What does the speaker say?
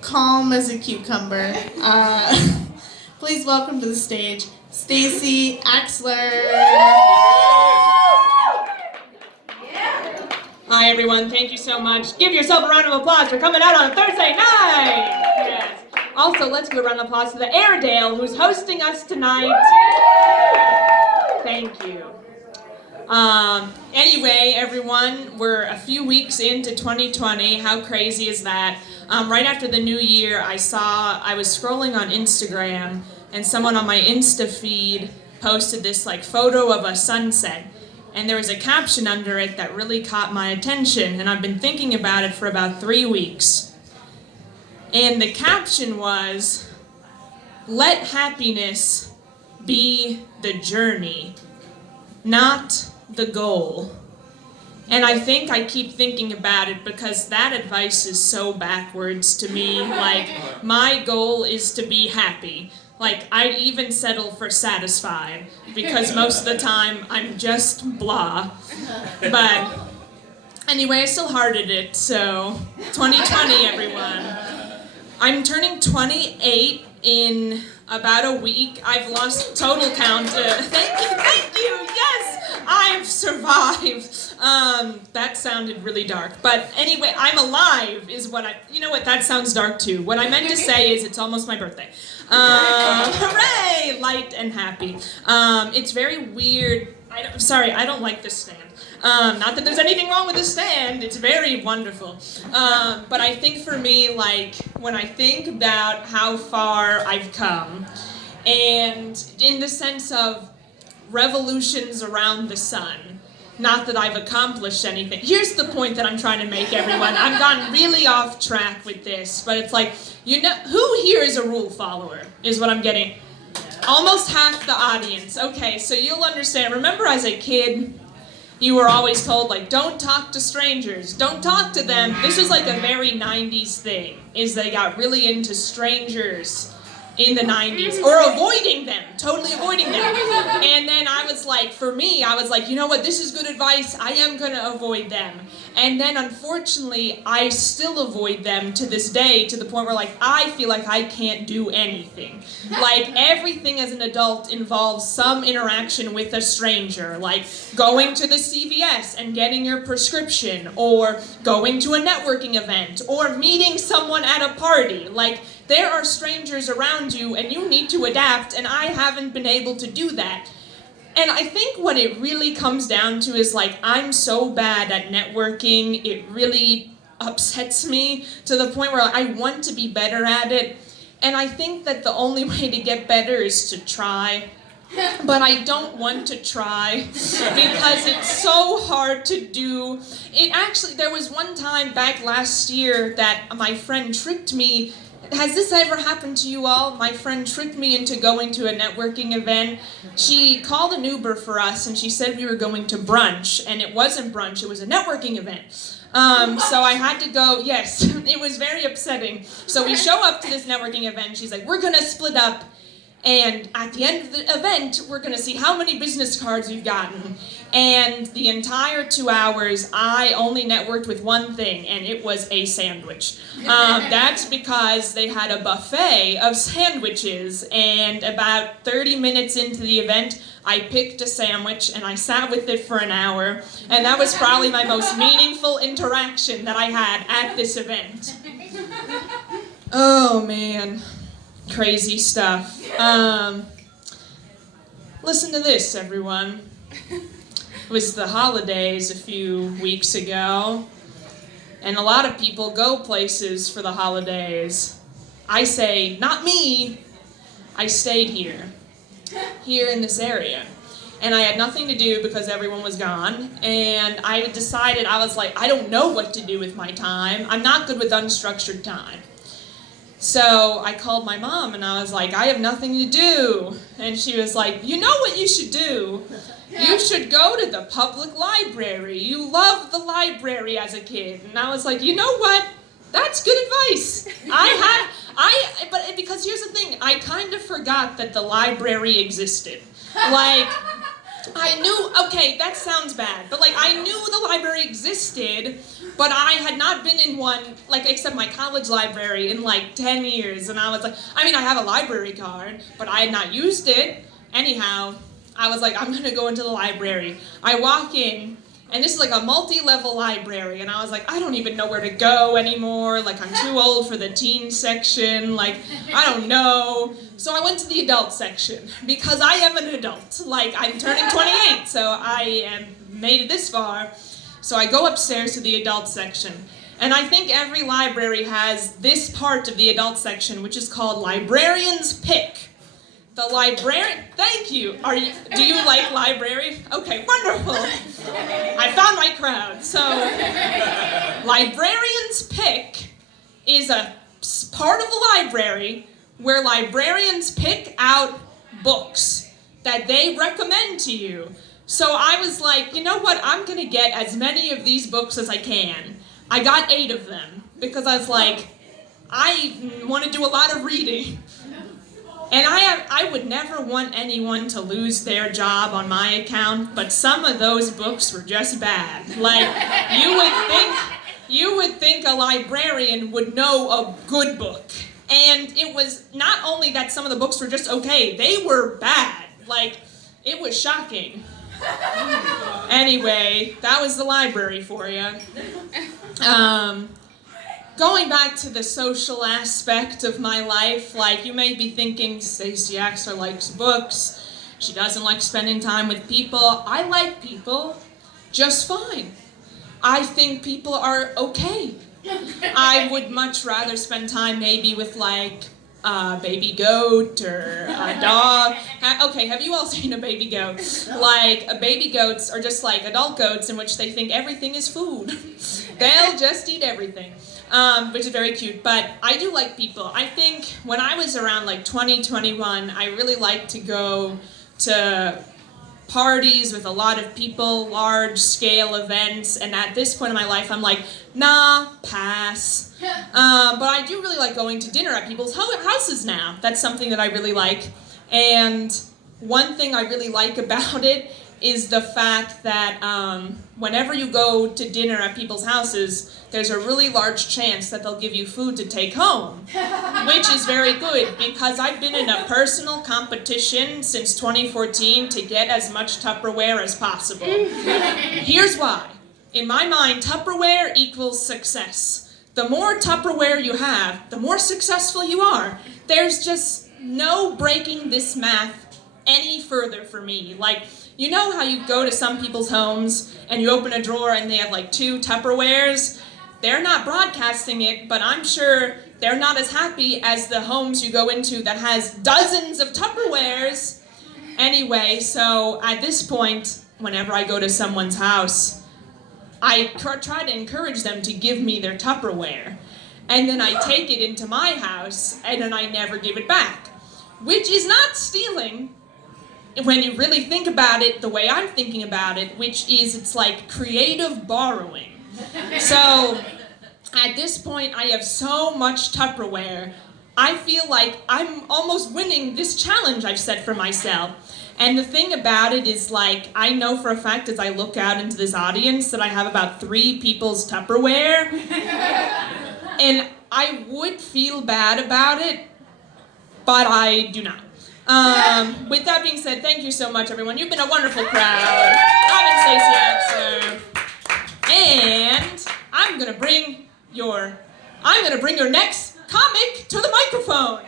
calm as a cucumber. Please welcome to the stage, Stacy Axler. Hi everyone, thank you so much. Give yourself a round of applause for coming out on a Thursday night. Yes. Also, let's give a round of applause to the Airedale who's hosting us tonight. Thank you. Anyway, everyone, we're a few weeks into 2020. How crazy is that? Right after the new year, I was scrolling on Instagram, and someone on my Insta feed posted this photo of a sunset, and there was a caption under it that really caught my attention, and I've been thinking about it for about 3 weeks. And the caption was, "Let happiness be the journey, not the goal." And I think I keep thinking about it because that advice is so backwards to me. My goal is to be happy. I'd even settle for satisfied because most of the time I'm just blah. But anyway, I still hearted it, so 2020, everyone. I'm turning 28 in about a week. I've lost total count. Thank you, yes! I've survived. That sounded really dark. But anyway, I'm alive is what you know what, that sounds dark too. What I meant to say is it's almost my birthday. Hooray! Light and happy. It's very weird. I don't like this stand. Not that there's anything wrong with this stand, it's very wonderful. But I think for me, when I think about how far I've come, and in the sense of revolutions around the sun, not that I've accomplished anything. Here's the point that I'm trying to make, everyone. I've gotten really off track with this, but it's who here is a rule follower, is what I'm getting. Almost half the audience. Okay, so you'll understand. Remember as a kid, you were always told, don't talk to strangers, don't talk to them. This was a very 90s thing, is they got really into strangers in the 90s, or avoiding them, totally avoiding them. And then for me, I was you know what, this is good advice, I am gonna avoid them. And then unfortunately, I still avoid them to this day, to the point where I feel like I can't do anything. Everything as an adult involves some interaction with a stranger, going to the CVS and getting your prescription, or going to a networking event, or meeting someone at a party. There are strangers around you and you need to adapt, and I haven't been able to do that. And I think what it really comes down to is I'm so bad at networking, it really upsets me to the point where I want to be better at it. And I think that the only way to get better is to try. But I don't want to try because it's so hard to do. There was one time back last year that my friend tricked me. Has this ever happened to you all? My friend tricked me into going to a networking event. She called an Uber for us and she said we were going to brunch, and it wasn't brunch, it was a networking event. So I had to go, yes, it was very upsetting. So we show up to this networking event, she's like, we're gonna split up, and at the end of the event, we're gonna see how many business cards you've gotten. And the entire 2 hours, I only networked with one thing, and it was a sandwich. That's because they had a buffet of sandwiches, and about 30 minutes into the event, I picked a sandwich, and I sat with it for an hour, and that was probably my most meaningful interaction that I had at this event. Oh, man. Crazy stuff. Listen to this, everyone. It was the holidays a few weeks ago, and a lot of people go places for the holidays. I say, not me. I stayed here in this area. And I had nothing to do because everyone was gone, and I decided, I don't know what to do with my time. I'm not good with unstructured time. So I called my mom and I was like, I have nothing to do. And she was like, you know what you should do? You should go to the public library. You loved the library as a kid. And I was like, you know what? That's good advice. But because here's the thing, I kind of forgot that the library existed. I knew, okay, that sounds bad, but like I knew the library existed, but I had not been in one, like except my college library in like 10 years, and I was like, I mean, I have a library card, but I had not used it. Anyhow, I was like, I'm gonna go into the library. I walk in, and this is like a multi-level library, and I was like, I don't even know where to go anymore, like I'm too old for the teen section, like, I don't know. So I went to the adult section, because I am an adult, like I'm turning 28, so I am made it this far. So I go upstairs to the adult section, and I think every library has this part of the adult section, which is called Librarian's Pick. The librarian, thank you. Do you like library? Okay, wonderful. I found my crowd. So, Librarian's Pick is a part of the library where librarians pick out books that they recommend to you. So I was like, you know what? I'm gonna get as many of these books as I can. I got 8 of them because I was like, I want to do a lot of reading. And I would never want anyone to lose their job on my account, but some of those books were just bad. Like, you would think a librarian would know a good book. And it was not only that some of the books were just okay, they were bad. Like, it was shocking. Anyway, that was the library for you. Going back to the social aspect of my life, like you may be thinking, Stacey Axler likes books, she doesn't like spending time with people. I like people just fine. I think people are okay. I would much rather spend time maybe with like a baby goat or a dog. Okay, have you all seen a baby goat? Like, baby goats are just like adult goats in which they think everything is food. They'll just eat everything. Which is very cute, but I do like people. I think when I was around like 20, 21, I really liked to go to parties with a lot of people, large-scale events, and at this point in my life, I'm like, nah, pass. But I do really like going to dinner at people's houses now. That's something that I really like. And one thing I really like about it is the fact that whenever you go to dinner at people's houses, there's a really large chance that they'll give you food to take home, which is very good because I've been in a personal competition since 2014 to get as much Tupperware as possible. Here's why. In my mind, Tupperware equals success. The more Tupperware you have, the more successful you are. There's just no breaking this math any further for me. Like, you know how you go to some people's homes and you open a drawer and they have like 2 Tupperwares? They're not broadcasting it, but I'm sure they're not as happy as the homes you go into that has dozens of Tupperwares. Anyway, so at this point, whenever I go to someone's house, I try to encourage them to give me their Tupperware. And then I take it into my house, and then I never give it back. Which is not stealing, when you really think about it the way I'm thinking about it, which is it's like creative borrowing. So, at this point, I have so much Tupperware, I feel like I'm almost winning this challenge I've set for myself. And the thing about it is, like, I know for a fact as I look out into this audience that I have about 3 people's Tupperware. And I would feel bad about it, but I do not. With that being said, thank you so much, everyone. You've been a wonderful crowd. I've been Stacey Axler. And I'm gonna bring your next comic to the microphone.